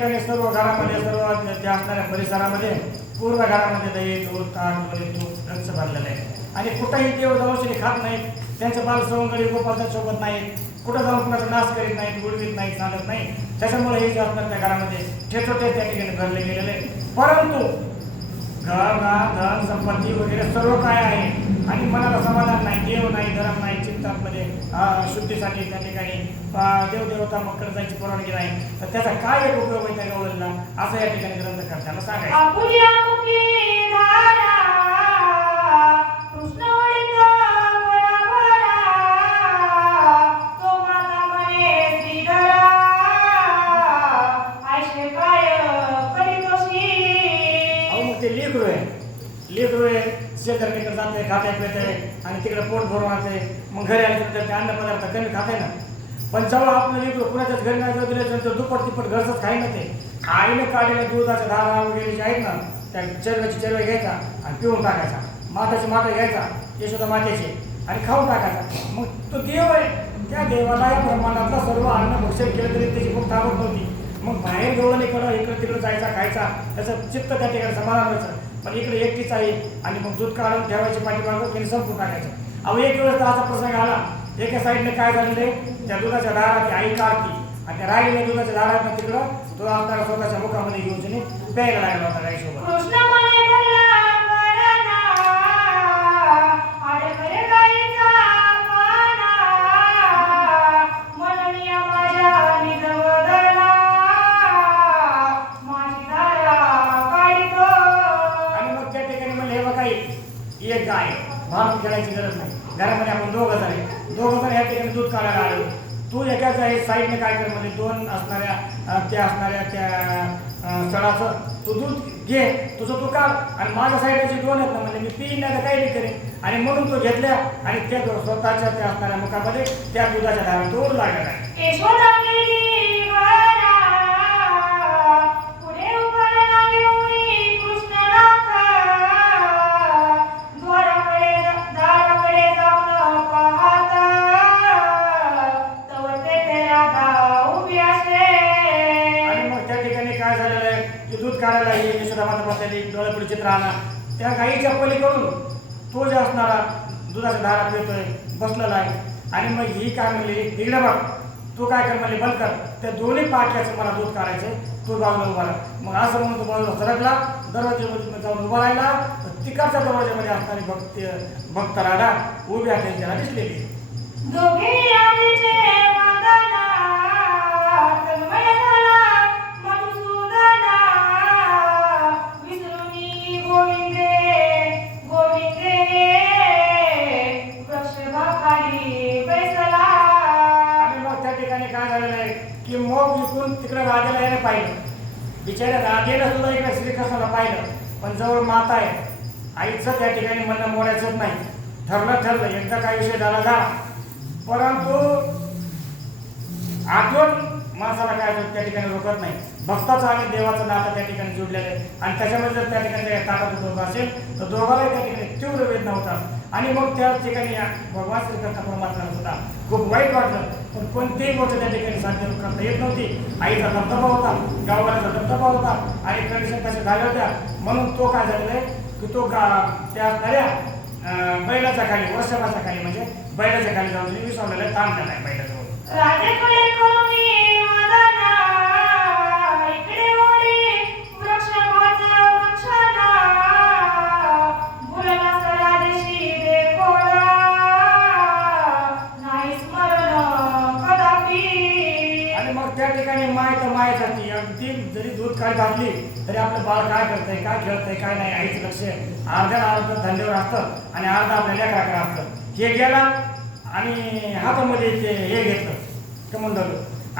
ठिकाणी सर्व घरामध्ये सर्व त्या असणाऱ्या परिसरामध्ये पूर्ण घरामध्ये दही दूध ताक वगैरे तूप रक्त भरलेलं आहे आणि कुठंही देव दवशनी खात नाहीत. त्यांचं बाल सवंगडी गोपालच्या सोबत नाहीत. कुठं जाऊन कुणाचा नाश करीत नाहीत, गुडवीत नाहीत, सांगत नाही. त्याच्यामुळे हे जे असणार त्या घरामध्ये ठेठोठे त्या ठिकाणी भरले गेलेले. परंतु घर धन संपत्ती वगैरे सर्व काय आहे आणि मनाला समाधान नाही, देव नाही, धर्म नाही, चिंतामध्ये शुद्धीसाठी त्या ठिकाणी देवदेवता मकडे जायची परवानगी नाही, तर त्याचा काय एक उपयोग आहे त्या गवळीला असं या ठिकाणी ग्रंथकर्त्याला सांगायचं. लेकरू आहे शेजारकडे जाते खाते पिते आणि तिकडे पोट भरून आणते. मग घरी आल्यानंतर ते अन्न पदार्थ कमी खाते ना. पण जेव्हा आपलं लेकरू कुणाच्याच घरी नाही दिल्यानंतर दुप्पट तिप्पट घरचंच खाई ना. ते आईने काढलेल्या दुधाच्या धारा वगैरे जे आहेत ना त्या चरव्याची चरव्या घ्यायचा आणि पिऊन टाकायचा. माठाची माठं घ्यायचा यशोदा मातेची आणि खाऊन टाकायचा. मग तो देव आहे, त्या देवाला या ब्रह्मांडातला सर्व अन्न भक्षण केलं तरी त्याची खूप ताकद नव्हती. मग बाहेर गवळण इकडे तिकडे जायचा खायचा, त्याचं चित्त त्या ठिकाणी समाधान व्हायचं. पण इकडे एकटीच आहे आणि मग दूध काढून ठेवायची पाठीमागं त्यांनी संपून टाकायचं. अहो एक वेळेस असा प्रसंग आला, एका साईडने काय झालेलं आहे, त्या दुधाच्या दारात आई काढती आणि त्या राहिलेल्या दुधाच्या दारात तिकडं तो आपल्याला स्वतःच्या मुखामध्ये घेऊन प्यायला लागला होता गाईसोबत. एक गाय भांडून खेळायची गरज नाही. घरामध्ये आपण दोघं जण या ठिकाणी दूध काढायला आलो. तू एकाच आहे साईडने काय कर म्हणजे दोन असणाऱ्या त्या सडाचं तू दूध घे, तुझं तू काढ आणि माझ्या साईडचे दोन आहेत ना म्हणजे मी पिन नाही तर काही नाही करेन. आणि म्हणून तो घेतल्या आणि त्या स्वतःच्या त्या असणाऱ्या मुखामध्ये त्या दुधाच्या धारा तो लागला. काढायला यशोदा माता बसलेली डोळ्यापुढे चित्र आणा. त्या गाईच्या पलीकडून तो जे असणारा दुधाच्या धारा पितोय बसलेला आहे. आणि मग ही काय म्हणली इकडे बघ, तू काय कर म्हणले बंद कर, त्या दोन्ही पाट्याचं मला दूध काढायचं, तू बाजूला उभा राहा. मग असं म्हणून तो बाजूला सरकला, दरवाज्यामध्ये जाऊन उभा राहिला. तिकडच्या दरवाज्यामध्ये असणारी भक्त राधा उभी आहे त्याला दिसलेली. की मग विकून तिकडे राधेला यायला पाहिलं. बिचाऱ्या राधेला सुद्धा इकडे श्रीकृष्णाला पाहिलं. पण जवळ माता आहे, आईचं त्या ठिकाणी म्हणणं मोडायचंच नाही. ठरलं एकदा काय विषय झाला. परंतु आठवण माणसाला काय त्या ठिकाणी रोखत नाही. भक्ताचं आणि देवाचं नातं त्या ठिकाणी जुडलेलं आहे आणि त्याच्यामध्ये जर त्या ठिकाणी ताकद उपयोग असेल तर दोघांनाही त्या ठिकाणी तीव्र वेदना होतात. आणि मग त्या ठिकाणी भगवान श्रीकृष्ण परमात्म्याला सुद्धा खूप वाईट वाटलं. पण कोणतीही गोष्ट त्या ठिकाणी साध्य करता येत नव्हती. आईचा धबधबा होता, गाववाल्याचा धबधबा होता आणि कंडिशन कशा झाल्या होत्या. म्हणून तो काय झालेला आहे की तो त्या नऱ्या बैलाच्या खाली वर्षभाच्या खाली म्हणजे बैलाच्या खाली जाऊन विसरलेला ताण केला आहे बैलाजवळ. त्या ठिकाणी माय जाती अगदी जरी दूध काय घातली तरी आपलं बाळ काय करतंय, काय खेळतंय, काय नाही आईचं लक्ष अर्ध्या धंद्यावर असतं आणि अर्धा आपल्या लेकराकडे असतं. हे गेला आणि हातामध्ये ते हे घेतलं कमंडल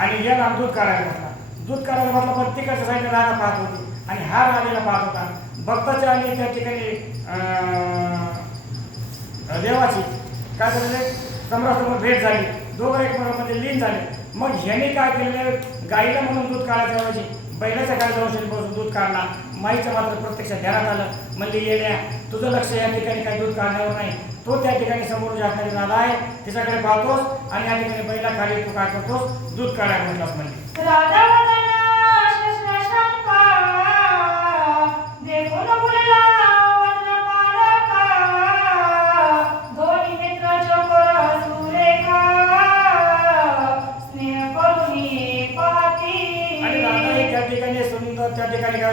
आणि याला दूध काढायला म्हटला. दूध काढायला म्हटलं पण तिकडच्या साईडने राधा पाहत होती आणि हा राधेला पाहत होता. भक्ताच्या आणि त्या ठिकाणी देवाची काय झालेलं समोरासमोर भेट झाली. दोघं एकमेकांमध्ये लीन झाले. मग ह्याने काय केलेलं गाईला म्हणून दूध काढायच्या ऐवजी बैलाच्या गाय बसून दूध काढला. माईचं मात्र प्रत्यक्षात ध्यानात आलं. म्हणली येण्या तुझं लक्ष या ठिकाणी काही दूध काढण्यावर नाही. तो त्या ठिकाणी समोर जी असणारी राधा आहे तिच्याकडे पाहतोस आणि या ठिकाणी बैला खाली तू काय करतोस दूध काढायला म्हटलास. म्हणजे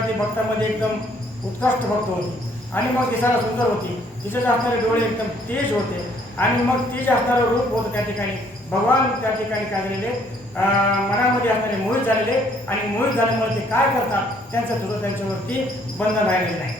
ती भक्तामध्ये एकदम उत्कृष्ट भक्त होती आणि मग दिसायला सुंदर होती. तिचे असणारे डोळे एकदम तेज होते आणि मग ती जे असणारं रूप होतं त्या ठिकाणी भगवान त्या ठिकाणी काय झालेले मनामध्ये असणारे मोहित झालेले आणि मोहित झाल्यामुळे ते काय करतात त्यांचं तुझं त्यांच्यावरती बंधन राहिलेलं नाही.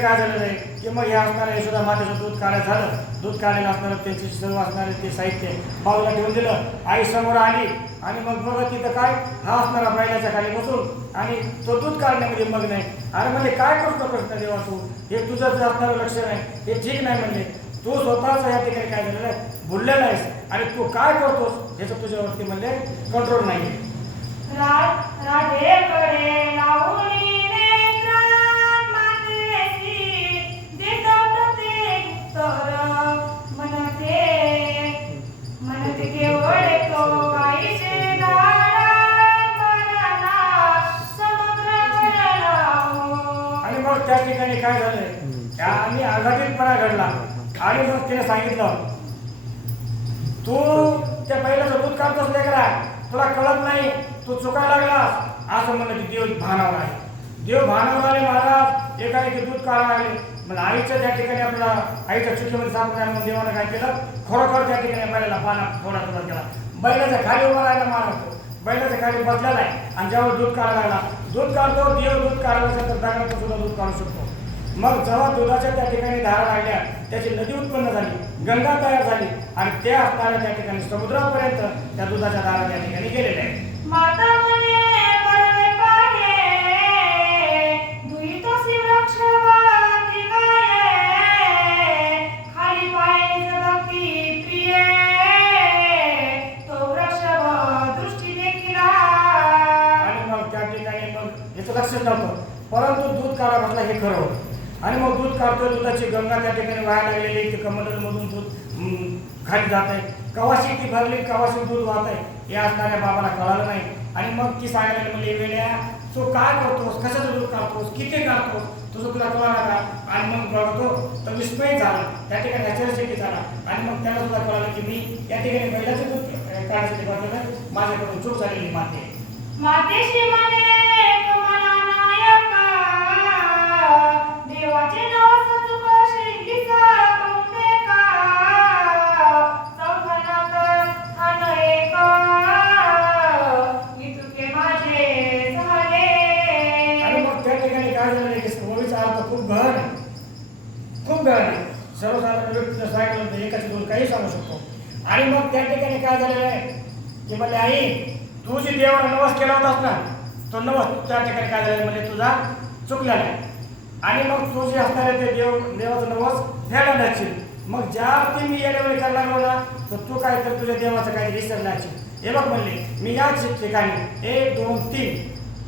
काय झालेलं आहे की मग हे असणारं यशोदा मातेचं दूध काढायचं झालं. दूध काढायला असणारं त्यांची सर्व असणारे ते साहित्य बाजूला ठेवून दिलं. आई समोर आली आणि मग बघत तिथं काय हा असणारा बैलाच्या खाली बसून आणि तो दूध काढण्यामध्ये मग नाही. अरे म्हणजे काय करतो कृष्ण देवा तू, हे तुझं असणारं लक्ष नाही, हे ठीक नाही. म्हणजे तू स्वतःच या ठिकाणी काय झालेलं आहे भुललेला आहेस आणि तू काय करतोस ह्याचं तुझ्यावरती म्हणजे कंट्रोल नाही. त्या ठिकाणी काय झालंय आणि आघाडीतपणा घडला आणि मग तिने सांगितलं तू त्या बैलाचं दूध काढतोस लेकरा, तुला कळत नाही, तू चुकायला लागलास असं म्हणलं की देव भानावर आले. देव भानावर आले महाराज एकाएकी दूध काढायला लागले. म्हणजे आईच्या त्या ठिकाणी आपल्याला आईच्या चुकीमध्ये सापडल्या म्हणून देवानं काय केलं खरोखर त्या ठिकाणी बैलाला पाना थोडा केला. बैलाच्या खाली उभा राहायला मारतो, बैलाच्या खाली बसलेला आहे आणि जेव्हा दूध काढायला लागला दूध काढतो देव दूध काढायला तर दगडातून सुद्धा दूध काढू शकतो. मग जेव्हा दुधाच्या त्या ठिकाणी धारा लागल्या त्याची नदी उत्पन्न झाली, गंगा तयार झाली आणि त्या असणाऱ्या त्या ठिकाणी समुद्रापर्यंत त्या दुधाच्या धारा त्या ठिकाणी गेलेल्या आहेत. लक्षात नव्हतं परंतु दूध काढा म्हटलं हे खरं होतं आणि मग दूध काढतोय, दुधाची गंगा त्या ठिकाणी व्हायला लागलेली, ते कमंडलमधून दूध खाली जात आहे, कवाशी ती भरली, कवाशी दूध वाहत आहे हे असणाऱ्या बाबाला कळालं नाही. आणि मग ती सांगायला म्हणजे वेळ्या तू काय करतोस, कशाचं दूध काढतोस, किती काढतोस, तुझं तुला कळाला का. आणि मग बघतो तर विस्मय झाला त्या ठिकाणी आश्चर्यचकित झाला आणि मग त्याला सुद्धा कळालं की मी या ठिकाणी बैलाचं दूध काढण्यासाठी बघितलं, माझ्याकडून चूक झालेली मातेशी देवाचे नाव सचुका शिंगीचा बहुतेका चौघांना तर ठाण एका इतके माझे झाले. आणि मग त्या ठिकाणी काय झालं की ओळीचा अर्थ खूप गहन आहे. सर्वसाधारण व्यक्तीचं सांगितलं तर एकाचे दोन काही सांगू शकतो. आणि मग त्या ठिकाणी काय झालेलं आहे की म्हणजे आई तू जी देवाला नवस केला होतास ना तो नवस त्या ठिकाणी काय झालं म्हणजे तुझा चुकलेला आहे आणि मग तू जे असणार आहे ते देवाचं नवस फेडायला लागशील. मग ज्या ती मी येण्यावेळी करायला लागलो ना तर तू काय तर तुझ्या देवाचं काही विसरला असेल. हे बघ म्हणले मी याच ठिकाणी 1 2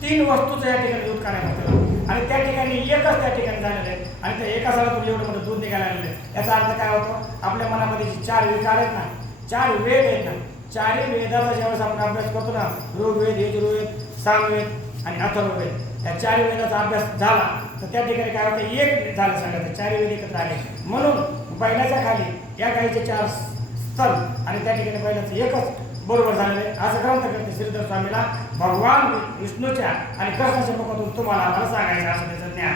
3 वस्तूचं या ठिकाणी दूध काढायला होतं आणि त्या ठिकाणी एकच त्या ठिकाणी झालेलं आहे आणि त्या एका साला तुला एवढं मोठं दूध निघायला लागलेलं आहे. याचा अर्थ काय होतो आपल्या मनामध्ये जे 4 विकार आहेत ना, 4 वेद आहेत ना, 4 वेदाचा ज्यावेळेस आपण अभ्यास करतो ना ऋग्वेद, यजुर्वेद, सामवेद आणि अथर्ववेद या 4 वेदाचा अभ्यास झाला तर त्या ठिकाणी काय होतं एक झालं सांगायचं 4 वेद एकत्र आले. म्हणून बैलाच्या खाली या गाईचे 4 स्थल आणि त्या ठिकाणी बैलाचं एकच बरोबर झालेलं आहे असं ग्रंथ करते श्रीधर स्वामीला भगवान विष्णूच्या आणि कृष्णाच्या मुखातून तुम्हाला आम्हाला सांगायचं असं त्याचं ज्ञान.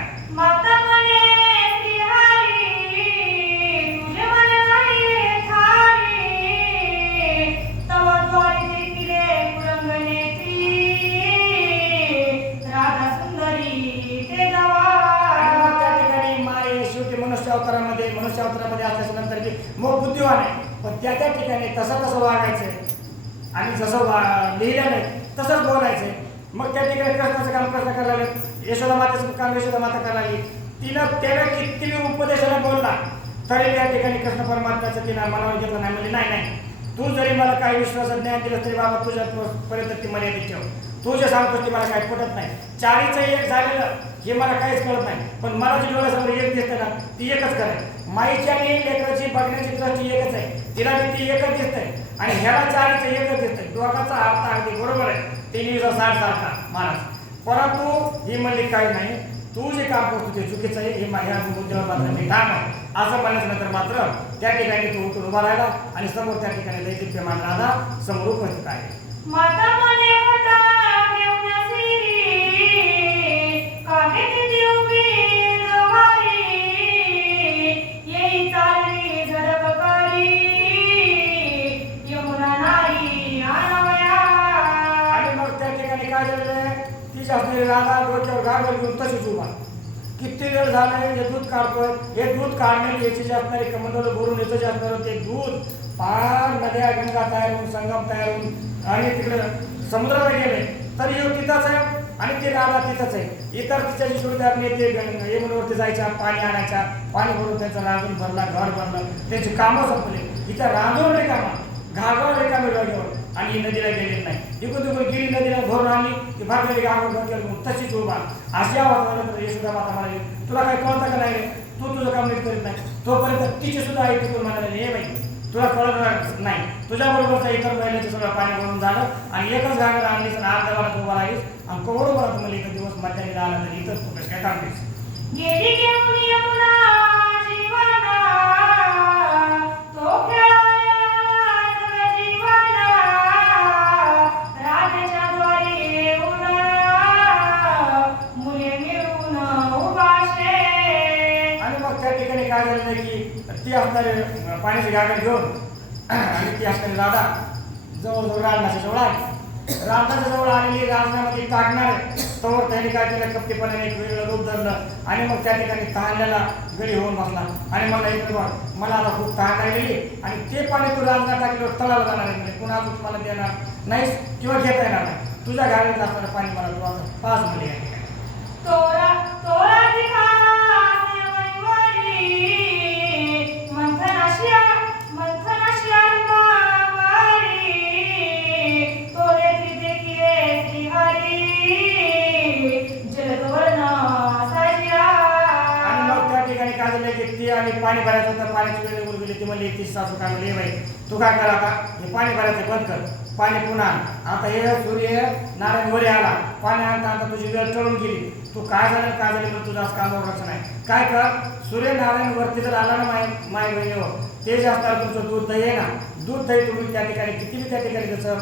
मनुष्य अवतारामध्ये असल्याच्या नंतर की मग बुद्धिवान आहे पण त्या ठिकाणी तसं वागायचं आणि जसं लिहिलं नाही तसंच बोलायचं. मग त्या ठिकाणी कृष्णाचं काम कृष्ण करायला लागले, यशोदा मातेचं काम यशोदा माता करायला लागली. तिनं त्याला किती उपदेशाला बोलला तरी त्या ठिकाणी कृष्ण परमात्म्याचं तिनं मनावर घेतलं नाही. म्हणजे नाही तू जरी मला काही विश्वासात ज्ञान दिलं तरी बाबा तुझ्यापर्यंत ती मर्यादित ठेव, तू जे सांगतोस ती मला काही पटत नाही. 4चं एक झालेलं हे मला काहीच कळत नाही पण मला जी डोळ्यासमोर एक दिसतं ना ती एकच करायची. माईची आणि लेकराची बघण्याची दृष्टी एकच आहे, तिला ती एकच दिसतंय आणि ह्याला 4चं एकच दिसतंय. दोघांचा अर्थ अगदी बरोबर आहे. 3 सारखा महाराज परंतु ही म्हणली काही नाही, तू जे काम करतो ते चुकीचं आहे, हे माझ्या मुद्द्यावर मात्र मी ठाम आहे असं म्हणल्यानंतर मात्र त्या ठिकाणी तो उठून उभा राहिला आणि समोर त्या ठिकाणी दैत्यमान राधा समोर उपस्थित आहे. माता मने घटा घेऊन सिरी कागे किती उभी जवारी येई चालली झडपकारी यमुना नारी आणवया. आणि मग त्या ठिकाणी काय झालं, ती असलेली राधा डोक्यावर गागर घेऊन तशीच उभा. किती वेळ झाले हे दूध काढतोय, हे दूध काढण्याची याची जे असणारी कमंडल भरून याचं जे असणारं ते दूध पार नद्या गंगा तयार होऊन संगम तयार होऊन आणि तिकडे समुद्रावर गेले तरी येऊ तिथंच आहे आणि ते राधा तिथंच आहे. इतर तिच्या जी जोडीदारने ते यमुनेवरती जायच्या, पाणी आणायच्या, पाणी भरून त्यांचं रांधून भरला, घर भरलं, त्यांची कामं संपली. इथं रांधून रिकामा, घागर रिकामी डोक्यावर आणि ही नदीला गेलेली नाही. इकडून तिकडून गिरी नदीला भरून आणली, ती भागलेली गावावर डोक्यावर तशीच उभा. अशी आवाज झाल्यानंतर यशोदा माता म्हणाली, तुला काही कळतं का नाही रे, तू तुझं काम नीट करीत नाही. तोपर्यंत तिची सुद्धा आई तिथून म्हणाली, हे बाई तुला कळत नाही, तुझ्याबरोबरचा इतर महिन्याचं सगळं पाणी भरून झालं आणि एकच घागर आणलीस आणि अर्ध्या वारात उभा राहिलीस आणि करोडो वरात मला इथं दिवस मध्याने आला तर इथं तू कसं काय थांबलीस. गेली घेऊन यमुना जीवना तो खेळायला जीवना राधेच्या द्वारी येऊन मुले मिळून उभाशे. आणि मग त्या ठिकाणी काय झालं नाही की ती असणारे पाण्याची गागर घेऊन आणि ती असणारी राधा जवळजवळ राजनाच्या जवळ आली. राजनाच्या जवळ आलेली राजनामध्ये टाकणार तोवर त्याने काय केलं, कपटीपणाने एक वेगळं रूप धरलं आणि मग त्या ठिकाणी तहानल्याला गडी होऊन बसला आणि मला इकडे मला आता खूप तहान लागलेली आणि ते पाणी तू राजना टाकल्यावर तळाला जाणार आहे, म्हणजे पुन्हा तू मला देणार नाहीस किंवा घेता येणार नाही. तुझ्या गाडीत असणारं पाणी मला तू आता पाच म्हणजे या ठिकाणी तोरा तोरा दिखावा सेवैवरी मंथनाशिया मावारी तोरे देखिए श्रीहरी जलदवर्ण साजिया. आणि मग त्या ठिकाणी काय झालं की ती आणि पाणी भरायचं होतं, पाण्याची वेळ निघून गेली. ती म्हणली ती सासू काय म्हणली, बाई तू काय करा आता हे पाणी भरायचं बंद कर, पाणी पुन्हा आण. आता हे सूर्य नारायण वरी आला, पाणी आणता आणता तुझी वेळ टळून गेली. तू काय झालं पण तुझं आज कामावर लक्ष नाही. काय कर, सूर्यनारायण वरती जर आला ना माय बहिणीवर, ते जे असणार तुमचं दूध दही आहे ना, दूध दही तुम्ही त्या ठिकाणी किती त्या ठिकाणी त्याचं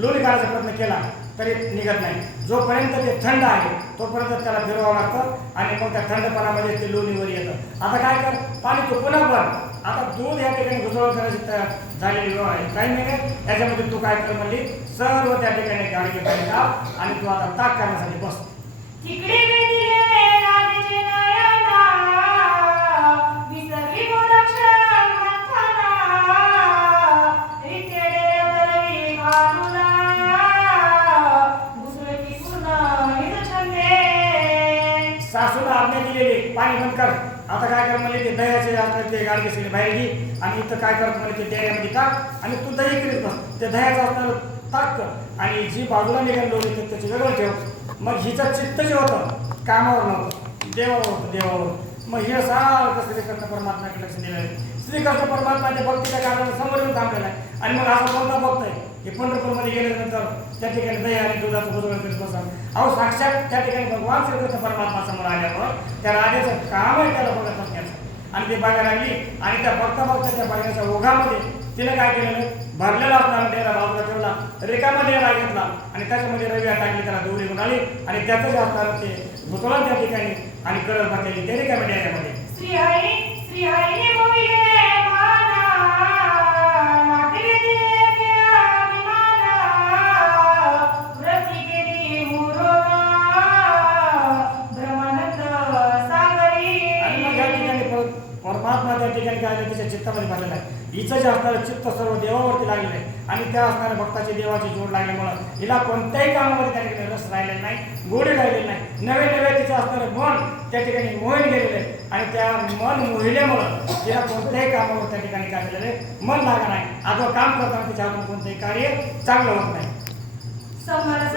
लोणी काढायचा प्रयत्न केला तरी निघत नाही. जोपर्यंत ते थंड आहे तोपर्यंत त्याला फिरवावं लागतं आणि मग त्या थंडपणामध्ये ते लोणीवर येतं. आता काय कर, पाणी तू पुन्हा भर. आता दूध या ठिकाणी घुसळून करायची झालेली आहे, काही नाही. याच्यामध्ये तू काय कर म्हणली, सर्व त्या ठिकाणी गाडी पाणी टाक आणि तू आता ताक करण्यासाठी बस. तिकडे वेदिले राधेचे नयना विसरली गोरक्ष मंथना रितेडे रतरवी घालुना घुसळती पूर्ण हिरछंदे. सासूला आज्ञा दिलेली पाणी बंद कर. आता काय कर म्हणले, ते दह्याचे असतात ते गाडी सगळी बाहेर घे आणि इथं काय करत म्हणजे ते डेऱ्यामध्ये टाक आणि तू दही करीत बस. ते दह्याचं असणार ताक कर आणि जी बाजूला निघाली लोक येतात त्याची वेगळं ठेव. मग हिचं चित्त जे होतं कामावर नव्हतं, देवावर होतं, देवावर. मग हे सारखं श्रीकृष्ण परमात्म्याकडे लक्ष दिलं आहे. श्रीकृष्ण परमात्म्याच्या भक्तीच्या कारणाने समोर येऊन थांबलेला आहे आणि मग असं कोणता भक्त आहे हे पंढरपूरमध्ये गेल्यानंतर त्या ठिकाणी दही आणि दुधाचं भोजन करीत बसा. अहो साक्षात त्या ठिकाणी भगवान श्रीकृष्ण परमात्मा समोर आल्यावर त्या राजाचं काम आहे त्याला बघत बसण्याचं आणि ते बघायला लागली आणि त्या भक्ता त्या बघण्याच्या ओघामध्ये तिने काय केलेलं, भरलेला असणारा डेरा बाजूला ठेवला, रिकामा डेरा घेतला आणि त्याच्यामध्ये रविया टाकली, त्याला दोरी गुणाली आणि त्याचं जे असणारं ते भुतळण त्या ठिकाणी आणि कळत बसलेली त्या रिकाम्या डेऱ्यामध्ये. श्रीहरीने मोहिले माना नाटे दिले अभिमाना व्रती गेली मुरोना ब्रह्मानंद सागरी. आणि मग या ठिकाणी परमात्मा त्या ठिकाणी काय तिच्या चित्तामध्ये भरलेला आहे. हिचं जे असणारं चित्त सर्व देवावरती लागलेलं आहे आणि त्या असणाऱ्या भक्ताची देवाची जोड लागल्यामुळं हिला कोणत्याही कामामध्ये त्या ठिकाणी रस राहिलेला नाही, गोडी राहिलेली नाही. नवे तिचं असणारं मन त्या ठिकाणी मोहीन गेलेलं आहे आणि त्या मन मोहिल्यामुळं तिला कोणत्याही कामावर त्या ठिकाणी काय झालेलं आहे, मन लागणार नाही. अगं काम करताना तिच्या हातून कोणतंही कार्य चांगलं होत नाही. समरस